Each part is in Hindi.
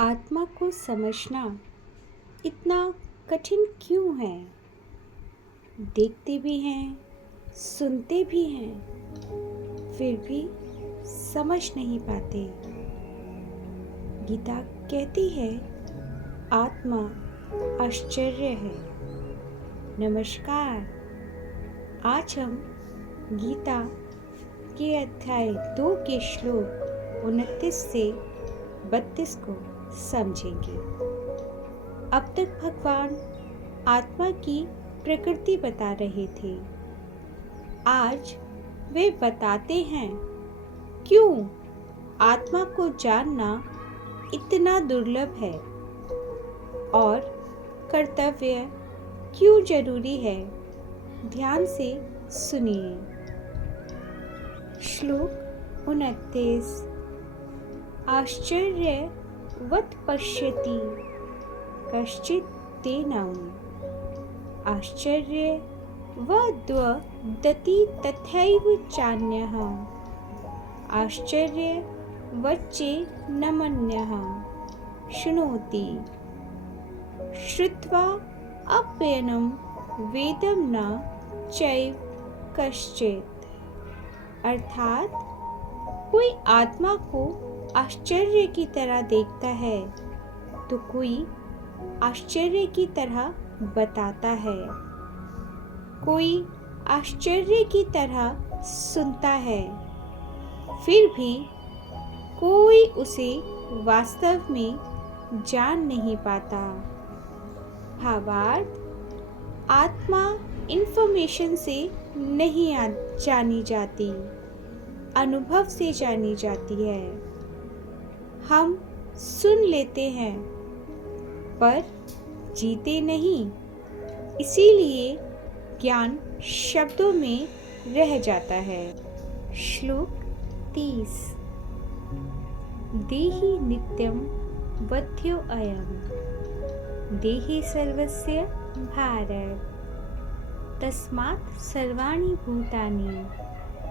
आत्मा को समझना इतना कठिन क्यों है? देखते भी हैं, सुनते भी हैं, फिर भी समझ नहीं पाते। गीता कहती है, आत्मा आश्चर्य है। नमस्कार, आज हम गीता के अध्याय 2 के श्लोक 29 से 32 को समझेंगे। अब तक भगवान आत्मा की प्रकृति बता रहे थे। आज वे बताते हैं क्यों आत्मा को जानना इतना दुर्लभ है और कर्तव्य क्यों जरूरी है। ध्यान से सुनिए। श्लोक 29। आश्चर्यवत् पश्यति कश्चित् तेनम् आश्चर्यवद्वदति तथैव चान्यः आश्चर्यवच्चैनमन्यः शृणोति श्रुत्वा अप्ययनं वेदं न चैव कश्चित्। अर्थात कोई आत्मा को आश्चर्य की तरह देखता है तो कोई आश्चर्य की तरह बताता है, कोई आश्चर्य की तरह सुनता है, फिर भी कोई उसे वास्तव में जान नहीं पाता। भावार्थ, आत्मा इंफॉर्मेशन से नहीं जानी जाती, अनुभव से जानी जाती है। हम सुन लेते हैं पर जीते नहीं, इसीलिए ज्ञान शब्दों में रह जाता है। श्लोक 30। देहि नित्यं वध्यो अयम् देहि सर्वस्य भारत तस्मात् सर्वाणि भूतानि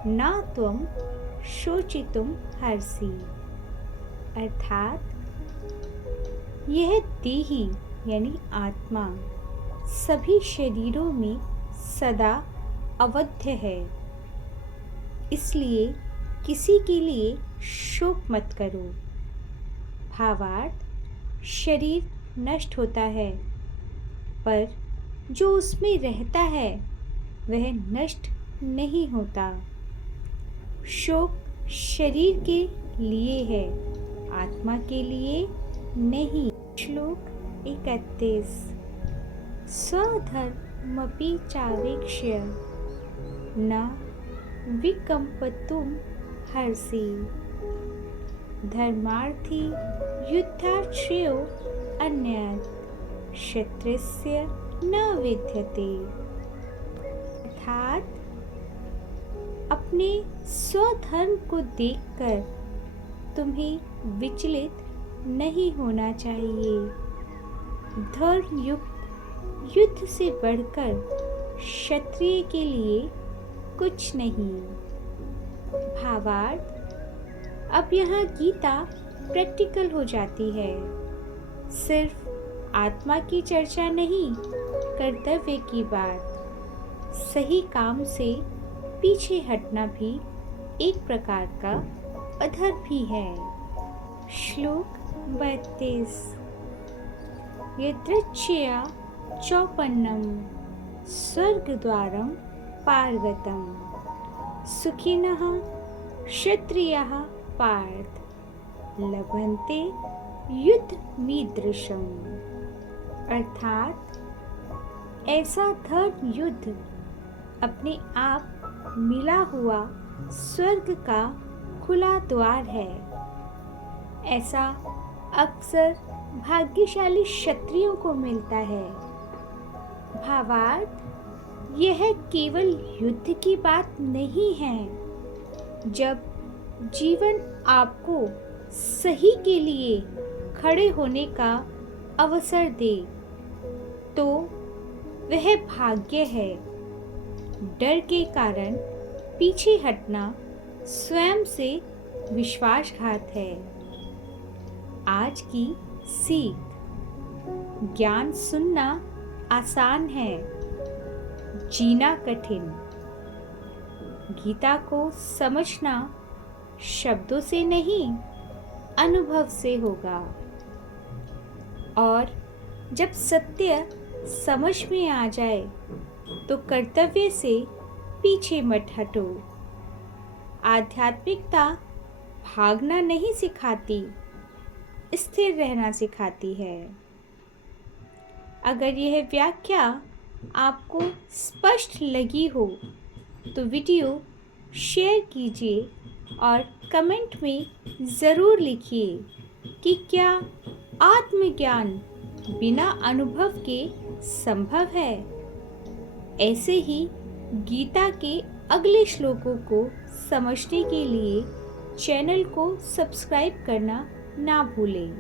न त्वं शोचितुं हर्षि। अर्थात यह देही यानी आत्मा सभी शरीरों में सदा अवध्य है, इसलिए किसी के लिए शोक मत करो। भावार्थ, शरीर नष्ट होता है पर जो उसमें रहता है वह नष्ट नहीं होता। शोक शरीर के लिए है, आत्मा के लिए नहीं। श्लोक 31। स्वधर्मपि चावेक्ष्य न विकम्पतुं हर्षि धर्मार्थी युद्धात् श्रेयो अन्यत् क्षत्रियस्य न विद्यते। अर्थात अपने स्वधर्म को देखकर तुम्हें विचलित नहीं होना चाहिए। धर्म युक्त युद्ध से बढ़कर क्षत्रिय के लिए कुछ नहीं। भावार्थ, अब यहाँ गीता प्रैक्टिकल हो जाती है। सिर्फ आत्मा की चर्चा नहीं, कर्तव्य की बात। सही काम से पीछे हटना भी एक प्रकार का अधर्म भी है। श्लोक 32। यदृच्छया चौपन्नं स्वर्गद्वारं पारगतं सुखिनः क्षत्रियाः पार्थ लभन्ते युद्धमीदृशम्। अर्थात ऐसा धर्म युद्ध अपने आप मिला हुआ स्वर्ग का खुला द्वार है। ऐसा अक्सर भाग्यशाली क्षत्रियों को मिलता है। भावार्थ, यह केवल युद्ध की बात नहीं है। जब जीवन आपको सही के लिए खड़े होने का अवसर दे तो वह भाग्य है। डर के कारण पीछे हटना स्वयं से विश्वासघात है। आज की सीख। ज्ञान सुनना आसान है, जीना कठिन। गीता को समझना शब्दों से नहीं, अनुभव से होगा। और जब सत्य समझ में आ जाए तो कर्तव्य से पीछे मत हटो। आध्यात्मिकता भागना नहीं सिखाती, स्थिर रहना सिखाती है। अगर यह व्याख्या आपको स्पष्ट लगी हो तो वीडियो शेयर कीजिए और कमेंट में ज़रूर लिखिए कि क्या आत्मज्ञान बिना अनुभव के संभव है। ऐसे ही गीता के अगले श्लोकों को समझने के लिए चैनल को सब्सक्राइब करना ना भूलें।